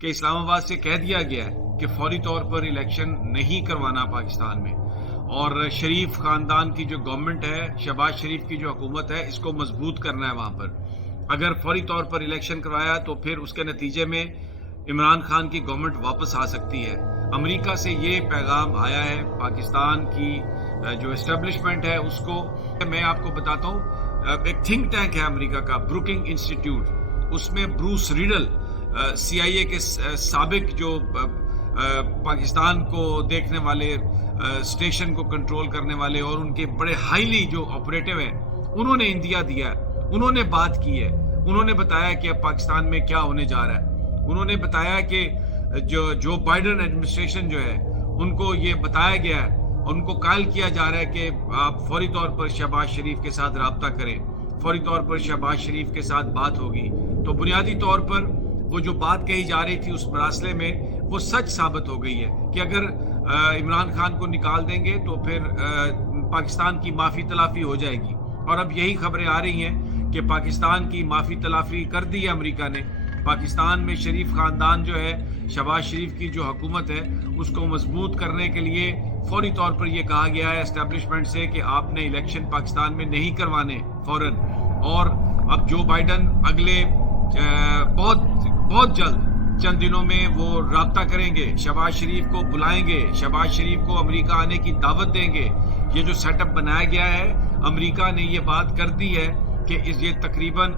کہ اسلام آباد سے کہہ دیا گیا ہے کہ فوری طور پر الیکشن نہیں کروانا پاکستان میں، اور شریف خاندان کی جو گورنمنٹ ہے، شہباز شریف کی جو حکومت ہے، اس کو مضبوط کرنا ہے وہاں پر۔ اگر فوری طور پر الیکشن کروایا تو پھر اس کے نتیجے میں عمران خان کی گورنمنٹ واپس آ سکتی ہے۔ امریکہ سے یہ پیغام آیا ہے پاکستان کی جو اسٹیبلشمنٹ ہے اس کو۔ میں آپ کو بتاتا ہوں، ایک تھنک ٹینک ہے امریکہ کا، بروکنگ انسٹیٹیوٹ، اس میں بروس ریڈل CIA کے سابق جو پاکستان کو دیکھنے والے، اسٹیشن کو کنٹرول کرنے والے اور ان کے بڑے ہائیلی جو آپریٹو ہیں، انہوں نے اندیا دیا ہے، انہوں نے بات کی ہے، انہوں نے بتایا کہ اب پاکستان میں کیا ہونے جا رہا ہے۔ انہوں نے بتایا کہ جو بائیڈن ایڈمنسٹریشن جو ہے ان کو یہ بتایا گیا ہے اور ان کو قائل کیا جا رہا ہے کہ آپ فوری طور پر شہباز شریف کے ساتھ رابطہ کریں، فوری طور پر شہباز شریف کے ساتھ بات ہوگی۔ تو بنیادی طور پر وہ جو بات کہی جا رہی تھی اس مراسلے میں، وہ سچ ثابت ہو گئی ہے کہ اگر عمران خان کو نکال دیں گے تو پھر پاکستان کی معافی تلافی ہو جائے گی، اور اب یہی خبریں آ رہی ہیں کہ پاکستان کی معافی تلافی کر دی ہے امریکہ نے۔ پاکستان میں شریف خاندان جو ہے، شہباز شریف کی جو حکومت ہے، اس کو مضبوط کرنے کے لیے فوری طور پر یہ کہا گیا ہے اسٹیبلشمنٹ سے کہ آپ نے الیکشن پاکستان میں نہیں کروانے فوراً، اور اب جو بائیڈن اگلے بہت جلد چند دنوں میں وہ رابطہ کریں گے، شہباز شریف کو بلائیں گے، شہباز شریف کو امریکہ آنے کی دعوت دیں گے۔ یہ جو سیٹ اپ بنایا گیا ہے، امریکہ نے یہ بات کر دی ہے کہ یہ تقریباً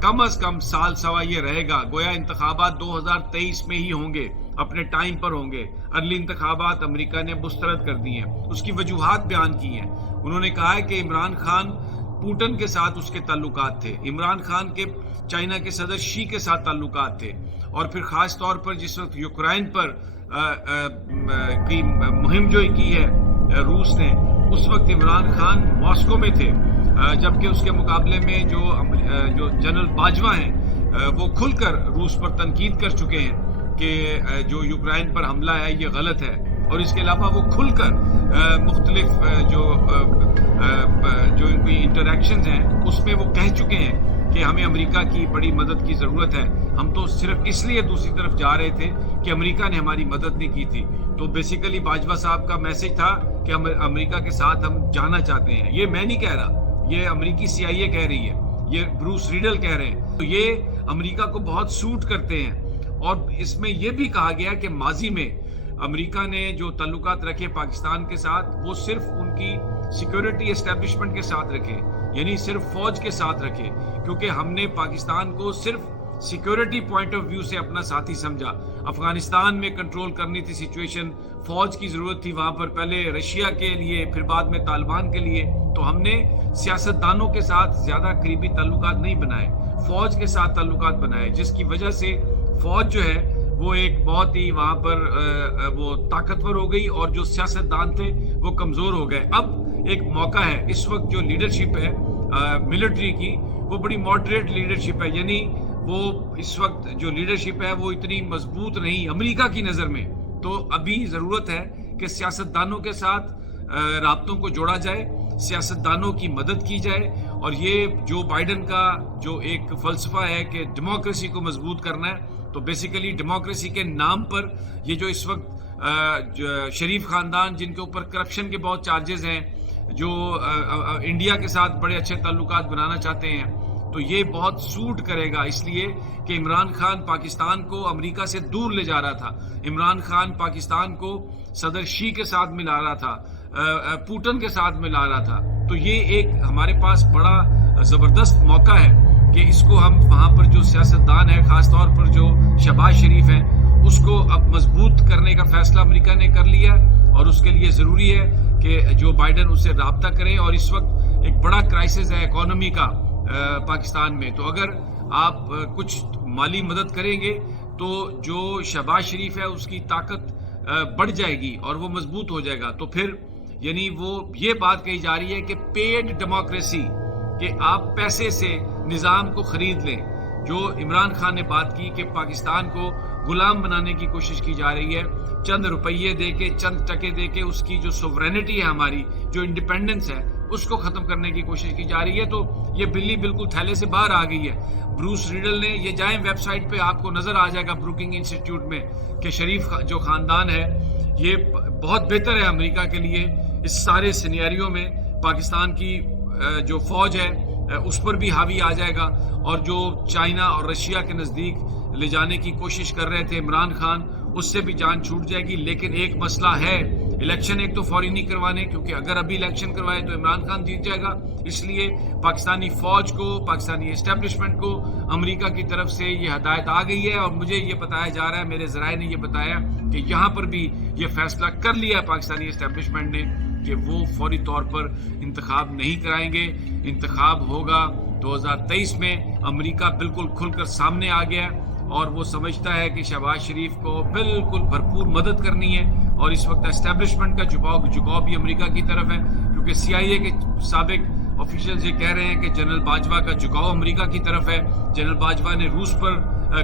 کم از کم سال سوا یہ رہے گا، گویا انتخابات 2023 میں ہی ہوں گے، اپنے ٹائم پر ہوں گے۔ ارلی انتخابات امریکہ نے مسترد کر دی ہیں، اس کی وجوہات بیان کی ہیں۔ انہوں نے کہا ہے کہ عمران خان پوٹن کے ساتھ اس کے تعلقات تھے، عمران خان کے چائنا کے صدر شی کے ساتھ تعلقات تھے، اور پھر خاص طور پر جس وقت یوکرائن پر کی مہم جو کی ہے روس نے، اس وقت عمران خان ماسکو میں تھے، جبکہ اس کے مقابلے میں جو جنرل باجوہ ہیں وہ کھل کر روس پر تنقید کر چکے ہیں کہ جو یوکرائن پر حملہ ہے یہ غلط ہے، اور اس کے علاوہ وہ کھل کر مختلف جو ان کی انٹریکشنز ہیں اس میں وہ کہہ چکے ہیں کہ ہمیں امریکہ کی بڑی مدد کی ضرورت ہے، ہم تو صرف اس لیے دوسری طرف جا رہے تھے کہ امریکہ نے ہماری مدد نہیں کی تھی۔ تو بیسیکلی باجوہ صاحب کا میسج تھا کہ امریکہ کے ساتھ ہم جانا چاہتے ہیں۔ یہ میں نہیں کہہ رہا، یہ امریکی CIA کہہ رہی ہے، یہ بروس ریڈل کہہ رہے ہیں۔ تو یہ امریکہ کو بہت سوٹ کرتے ہیں، اور اس میں یہ بھی کہا گیا کہ ماضی میں امریکہ نے جو تعلقات رکھے پاکستان کے ساتھ، وہ صرف ان کی سیکیورٹی اسٹیبلشمنٹ کے ساتھ رکھے، یعنی صرف فوج کے ساتھ رکھے، کیونکہ ہم نے پاکستان کو صرف سیکیورٹی پوائنٹ آف ویو سے اپنا ساتھی سمجھا۔ افغانستان میں کنٹرول کرنی تھی سچویشن، فوج کی ضرورت تھی وہاں پر، پہلے رشیا کے لیے، پھر بعد میں طالبان کے لیے۔ تو ہم نے سیاستدانوں کے ساتھ زیادہ قریبی تعلقات نہیں بنائے، فوج کے ساتھ تعلقات بنائے، جس کی وجہ سے فوج جو ہے وہ ایک بہت ہی وہاں پر وہ طاقتور ہو گئی، اور جو سیاستدان تھے وہ کمزور ہو گئے۔ اب ایک موقع ہے، اس وقت جو لیڈرشپ ہے ملٹری کی، وہ بڑی ماڈریٹ لیڈرشپ ہے، یعنی وہ اس وقت جو لیڈرشپ ہے وہ اتنی مضبوط نہیں امریکہ کی نظر میں۔ تو ابھی ضرورت ہے کہ سیاستدانوں کے ساتھ رابطوں کو جوڑا جائے، سیاستدانوں کی مدد کی جائے، اور یہ جو بائیڈن کا جو ایک فلسفہ ہے کہ ڈیموکریسی کو مضبوط کرنا ہے، تو بیسیکلی ڈیموکریسی کے نام پر یہ جو اس وقت شریف خاندان جن کے اوپر کرپشن کے بہت چارجز ہیں، جو انڈیا کے ساتھ بڑے اچھے تعلقات بنانا چاہتے ہیں، تو یہ بہت سوٹ کرے گا، اس لیے کہ عمران خان پاکستان کو امریکہ سے دور لے جا رہا تھا، عمران خان پاکستان کو صدر شی کے ساتھ ملا رہا تھا، پوٹن کے ساتھ ملا رہا تھا۔ تو یہ ایک ہمارے پاس بڑا زبردست موقع ہے کہ اس کو ہم وہاں پر جو سیاستدان ہیں، خاص طور پر جو شہباز شریف ہیں، اس کو اب مضبوط کرنے کا فیصلہ امریکہ نے کر لیا، اور اس کے لیے ضروری ہے کہ جو بائیڈن اس سے رابطہ کریں۔ اور اس وقت ایک بڑا کرائسس ہے اکانومی کا پاکستان میں، تو اگر آپ کچھ مالی مدد کریں گے تو جو شہباز شریف ہے اس کی طاقت بڑھ جائے گی اور وہ مضبوط ہو جائے گا۔ تو پھر یعنی وہ یہ بات کہی جا رہی ہے کہ پیڈ ڈیموکریسی، کہ آپ پیسے سے نظام کو خرید لیں۔ جو عمران خان نے بات کی کہ پاکستان کو غلام بنانے کی کوشش کی جا رہی ہے، چند روپیے دے کے، چند ٹکے دے کے اس کی جو سوورینٹی ہے، ہماری جو انڈیپینڈنس ہے، اس کو ختم کرنے کی کوشش کی جا رہی ہے. تو یہ بلی بالکل تھیلے سے باہر آ گئی ہے. بروس ریڈل نے, یہ جائیں ویب سائٹ پہ, آپ کو نظر آ جائے گا بروکنگ انسٹیٹیوٹ میں, کہ شریف جو خاندان ہے یہ بہت بہتر ہے امریکہ کے لیے. اس سارے سینیریو میں پاکستان کی جو فوج ہے اس پر بھی حاوی آ جائے گا, اور جو چائنا اور رشیا کے نزدیک لے جانے کی کوشش کر رہے تھے عمران خان, اس سے بھی جان چھوٹ جائے گی. لیکن ایک مسئلہ ہے, الیکشن ایک تو فوری نہیں کروانے, کیونکہ اگر ابھی الیکشن کروائے تو عمران خان جیت جائے گا. اس لیے پاکستانی فوج کو, پاکستانی اسٹیبلشمنٹ کو امریکہ کی طرف سے یہ ہدایت آ گئی ہے, اور مجھے یہ بتایا جا رہا ہے, میرے ذرائع نے یہ بتایا کہ یہاں پر بھی یہ فیصلہ کر لیا ہے پاکستانی اسٹیبلشمنٹ نے کہ وہ فوری طور پر انتخاب نہیں کرائیں گے. انتخاب ہوگا 2023 میں. امریکہ بالکل کھل کر سامنے آ گیا اور وہ سمجھتا ہے کہ شہباز شریف کو بالکل بھرپور مدد کرنی ہے, اور اس وقت اسٹیبلشمنٹ کا جھکاؤ بھی امریکہ کی طرف ہے, کیونکہ CIA کے سابق آفیشلز یہ کہہ رہے ہیں کہ جنرل باجوہ کا جھکاؤ امریکہ کی طرف ہے. جنرل باجوہ نے روس پر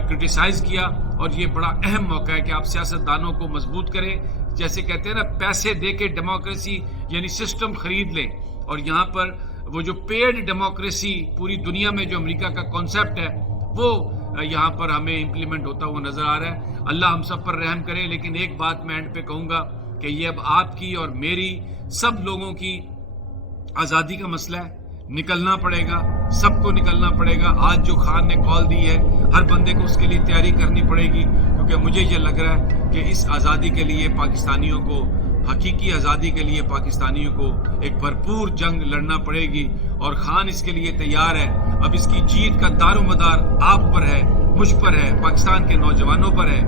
کرٹیسائز کیا, اور یہ بڑا اہم موقع ہے کہ آپ سیاستدانوں کو مضبوط کریں. جیسے کہتے ہیں نا, پیسے دے کے ڈیموکریسی یعنی سسٹم خرید لیں, اور یہاں پر وہ جو پیڈ ڈیموکریسی پوری دنیا میں جو امریکہ کا کانسیپٹ ہے وہ یہاں پر ہمیں امپلیمنٹ ہوتا ہوا نظر آ رہا ہے. اللہ ہم سب پر رحم کرے. لیکن ایک بات میں اینڈ پہ کہوں گا کہ یہ اب آپ کی اور میری, سب لوگوں کی آزادی کا مسئلہ ہے. نکلنا پڑے گا, سب کو نکلنا پڑے گا. آج جو خان نے کال دی ہے, ہر بندے کو اس کے لیے تیاری کرنی پڑے گی, کیونکہ مجھے یہ لگ رہا ہے کہ اس آزادی کے لیے پاکستانیوں کو, حقیقی آزادی کے لیے پاکستانیوں کو ایک بھرپور جنگ لڑنا پڑے گی, اور خان اس کے لیے تیار ہے. اب اس کی جیت کا دار و مدار آپ پر ہے, مجھ پر ہے, پاکستان کے نوجوانوں پر ہے.